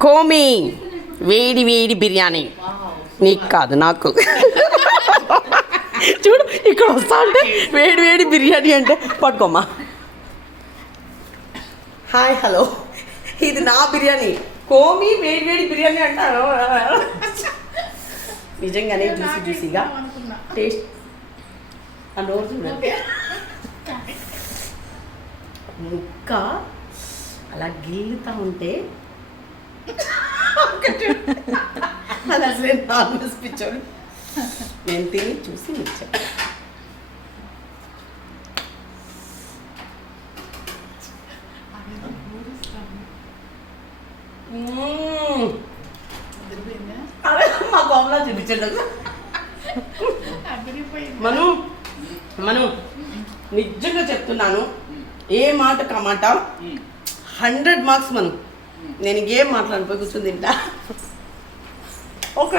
కోమి వేడి వేడి బిర్యానీ. నీకు కాదు నాకు. చూడు ఇక్కడ వస్తా అంటే వేడి వేడి బిర్యానీ అంటే పట్టుకోమ్మా. Hi hello. ఇది నా బిర్యానీ. కోమి వేడి వేడి బిర్యానీ అంటారు. నిజంగానే జ్యూసీ జ్యూసీగా. టేస్ట్. ముక్క అలా గిల్లుతా ఉంటే అది అసలే వెజ్ పిచ్చోడు నేను తిని చూసి ఇచ్చా. మా కోమలా చూపించండి మను మను నిజంగా చెప్తున్నాను ఏ మాట? కమాట హండ్రెడ్ మార్క్స్ మనం. నేను ఇంకేం మాట్లాడిపోయి కూర్చుని తింటా. ఓకే.